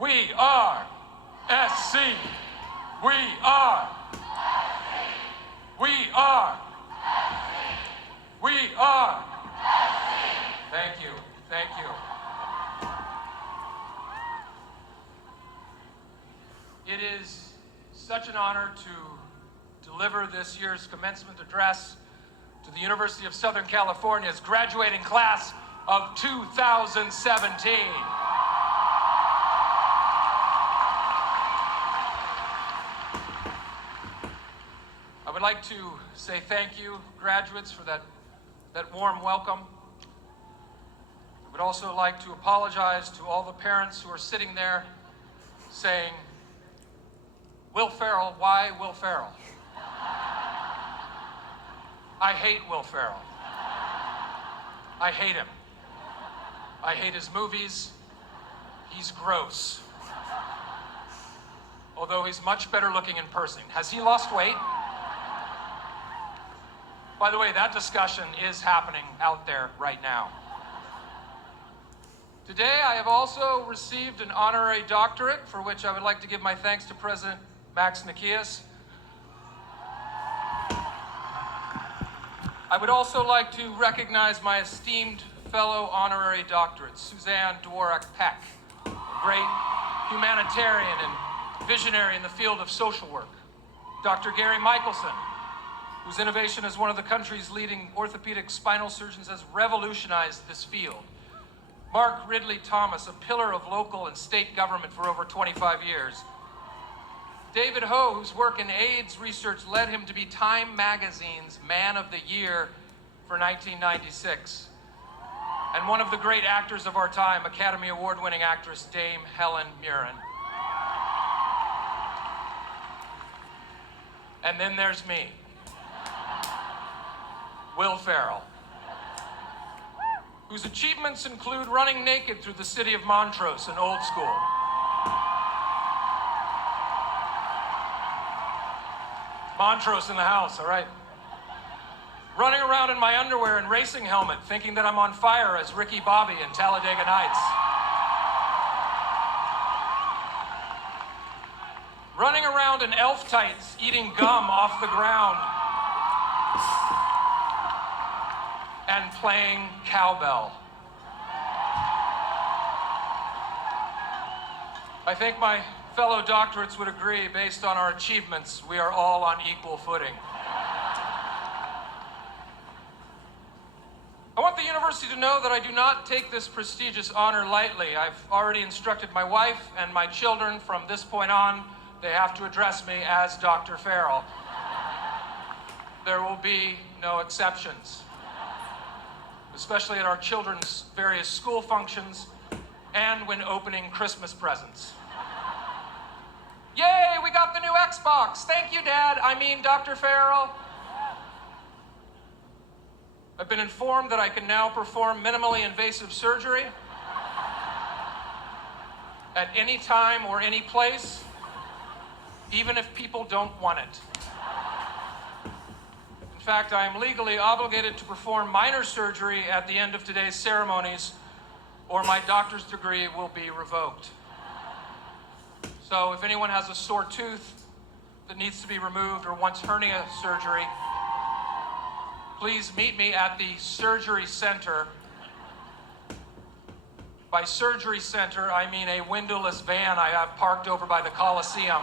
We are SC. We are. We are. We are. Thank you. Thank you. It is such an honor to deliver this year's commencement address to the University of Southern California's graduating class of 2017. I would like to say thank you, graduates, for that warm welcome. I would also like to apologize to all the parents who are sitting there saying, Will Ferrell, why Will Ferrell? I hate Will Ferrell. I hate him. I hate his movies. He's gross. Although he's much better looking in person. Has he lost weight? By the way, that discussion is happening out there right now. Today, I have also received an honorary doctorate, for which I would like to give my thanks to President Max Nikias. I would also like to recognize my esteemed fellow honorary doctorates, Suzanne Dworak-Peck, a great humanitarian and visionary in the field of social work. Dr. Gary Michelson, whose innovation as one of the country's leading orthopedic spinal surgeons has revolutionized this field. Mark Ridley Thomas, a pillar of local and state government for over 25 years. David Ho, whose work in AIDS research led him to be Time Magazine's Man of the Year for 1996. And one of the great actors of our time, Academy Award-winning actress Dame Helen Mirren. And then there's me, Will Ferrell, whose achievements include running naked through the city of Montrose in Old School. Montrose in the house, all right. Running around in my underwear and racing helmet, thinking that I'm on fire as Ricky Bobby in Talladega Nights. Running around in elf tights, eating gum off the ground. And playing cowbell. I think my fellow doctorates would agree, based on our achievements, we are all on equal footing. I want the university to know that I do not take this prestigious honor lightly. I've already instructed my wife and my children from this point on, they have to address me as Dr. Ferrell. There will be no exceptions, especially at our children's various school functions and when opening Christmas presents. Yay, we got the new Xbox. Thank you, Dad. I mean, Dr. Ferrell. I've been informed that I can now perform minimally invasive surgery at any time or any place, even if people don't want it. In fact, I am legally obligated to perform minor surgery at the end of today's ceremonies, or my doctor's degree will be revoked. So if anyone has a sore tooth that needs to be removed or wants hernia surgery, please meet me at the surgery center. By surgery center, I mean a windowless van I have parked over by the Coliseum.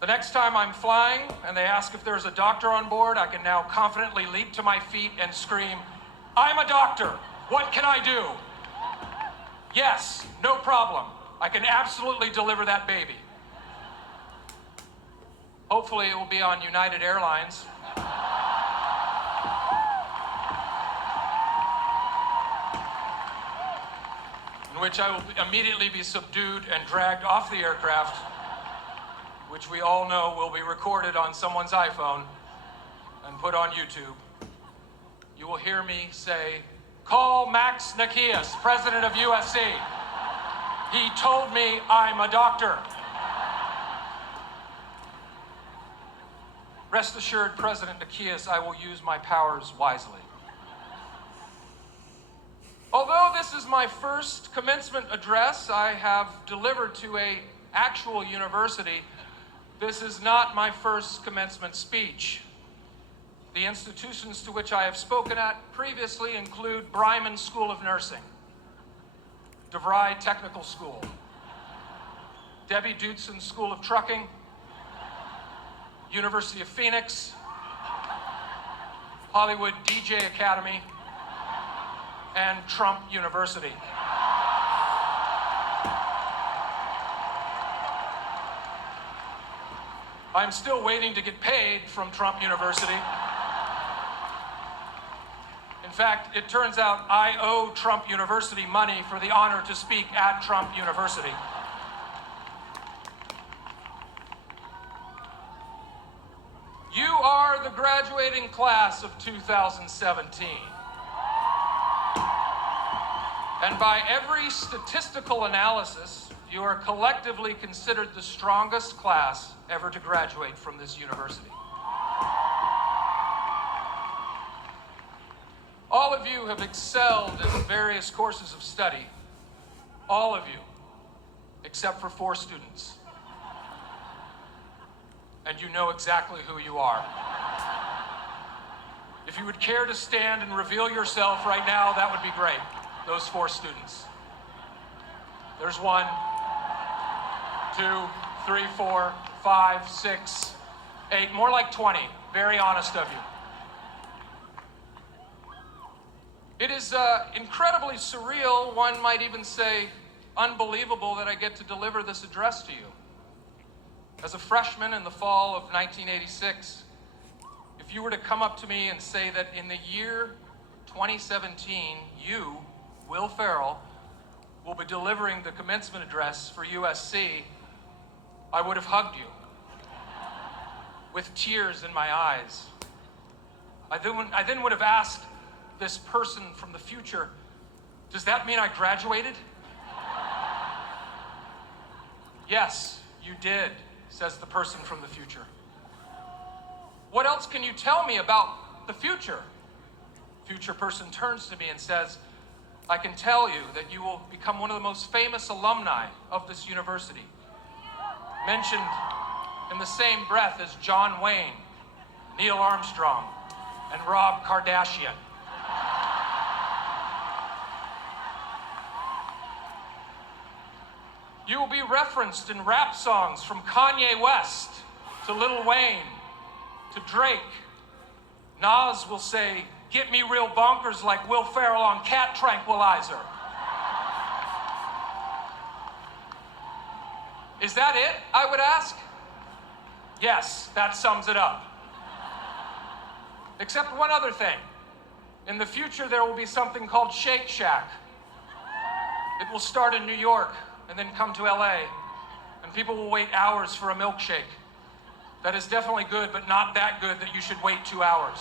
The next time I'm flying and they ask if there's a doctor on board, I can now confidently leap to my feet and scream, I'm a doctor. What can I do? Yes, no problem. I can absolutely deliver that baby. Hopefully it will be on United Airlines. In which I will immediately be subdued and dragged off the aircraft, which we all know will be recorded on someone's iPhone and put on YouTube. You will hear me say, call Max Nikias, president of USC. He told me I'm a doctor. Rest assured, President Nikias, I will use my powers wisely. Although this is my first commencement address I have delivered to an actual university. This is not my first commencement speech. The institutions to which I have spoken at previously include Bryman School of Nursing, DeVry Technical School, Debbie Dootson School of Trucking, University of Phoenix, Hollywood DJ Academy, and Trump University. I'm still waiting to get paid from Trump University. In fact, it turns out I owe Trump University money for the honor to speak at Trump University. You are the graduating class of 2017. And by every statistical analysis, you are collectively considered the strongest class ever to graduate from this university. All of you have excelled in various courses of study. All of you, except for 4 students. And you know exactly who you are. If you would care to stand and reveal yourself right now, that would be great. Those 4 students. There's 1, 2, 3, 4, 5, 6, 8, more like 20. Very honest of you. It is incredibly surreal, one might even say unbelievable, that I get to deliver this address to you. As a freshman in the fall of 1986, if you were to come up to me and say that in the year 2017, you, Will Ferrell, will be delivering the commencement address for USC, I would have hugged you with tears in my eyes. I then would have asked this person from the future, does that mean I graduated? Yes, you did, says the person from the future. What else can you tell me about the future? Future person turns to me and says, I can tell you that you will become one of the most famous alumni of this university. Mentioned in the same breath as John Wayne, Neil Armstrong, and Rob Kardashian. You will be referenced in rap songs from Kanye West to Lil Wayne to Drake. Nas will say, get me real bonkers like Will Ferrell on cat tranquilizer. Is that it, I would ask? Yes, that sums it up. Except one other thing. In the future, there will be something called Shake Shack. It will start in New York and then come to LA, and people will wait hours for a milkshake. That is definitely good, but not that good that you should wait 2 hours.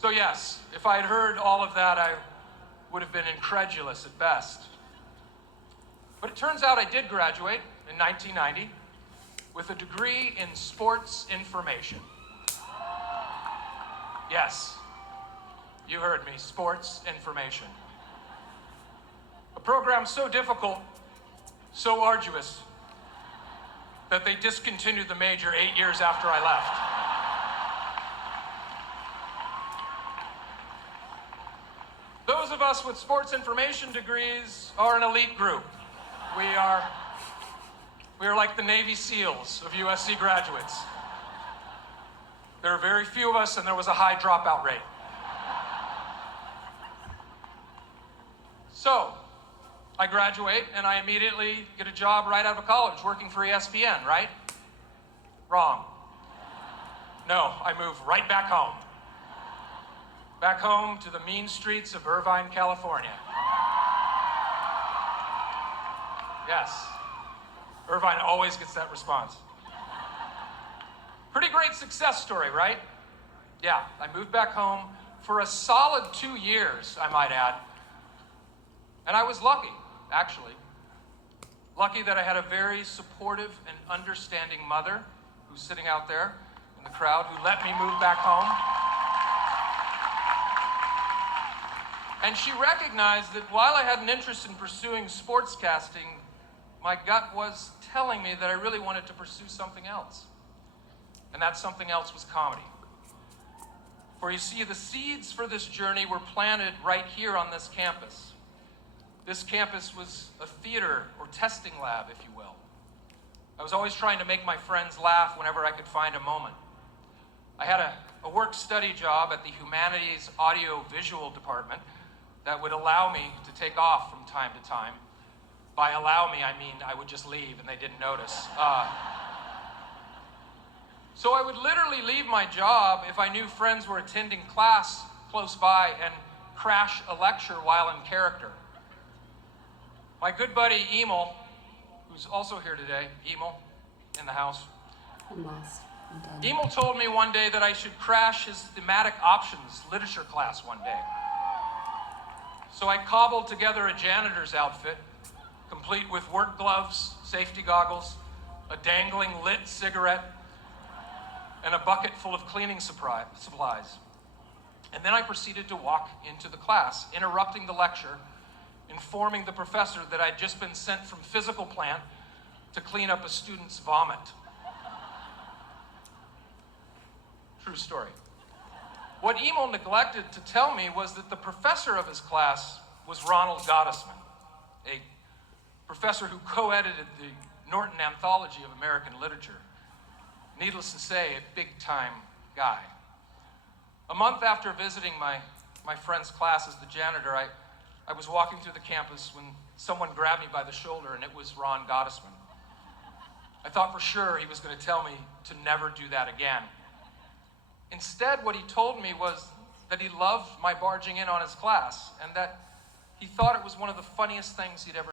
So yes, if I had heard all of that, I would have been incredulous at best. But it turns out I did graduate in 1990 with a degree in sports information. Yes, you heard me, sports information. A program so difficult, so arduous, that they discontinued the major 8 years after I left. Those of us with sports information degrees are an elite group. We are like the Navy SEALs of USC graduates. There are very few of us, and there was a high dropout rate. So, I graduate, and I immediately get a job right out of college working for ESPN, right? Wrong. No, I move right back home. Back home to the mean streets of Irvine, California. Yes, Irvine always gets that response. Pretty great success story, right? Yeah, I moved back home for a solid 2 years, I might add. And I was lucky, actually. Lucky that I had a very supportive and understanding mother who's sitting out there in the crowd who let me move back home. And she recognized that while I had an interest in pursuing sportscasting, my gut was telling me that I really wanted to pursue something else. And that something else was comedy. For you see, the seeds for this journey were planted right here on this campus. This campus was a theater or testing lab, if you will. I was always trying to make my friends laugh whenever I could find a moment. I had a work-study job at the Humanities Audio-Visual Department that would allow me to take off from time to time. By allow me, I mean I would just leave and they didn't notice. So I would literally leave my job if I knew friends were attending class close by and crash a lecture while in character. My good buddy Emil, who's also here today, Emil, in the house. I'm lost. I'm done. Emil told me one day that I should crash his thematic options literature class one day. So I cobbled together a janitor's outfit, complete with work gloves, safety goggles, a dangling lit cigarette, and a bucket full of cleaning supplies. And then I proceeded to walk into the class, interrupting the lecture, informing the professor that I'd just been sent from physical plant to clean up a student's vomit. True story. What Emil neglected to tell me was that the professor of his class was Ronald Gottesman, a professor who co-edited the Norton Anthology of American Literature. Needless to say, a big-time guy. A month after visiting my friend's class as the janitor, I was walking through the campus when someone grabbed me by the shoulder, and it was Ron Gottesman. I thought for sure he was going to tell me to never do that again. Instead, what he told me was that he loved my barging in on his class, and that he thought it was one of the funniest things he'd ever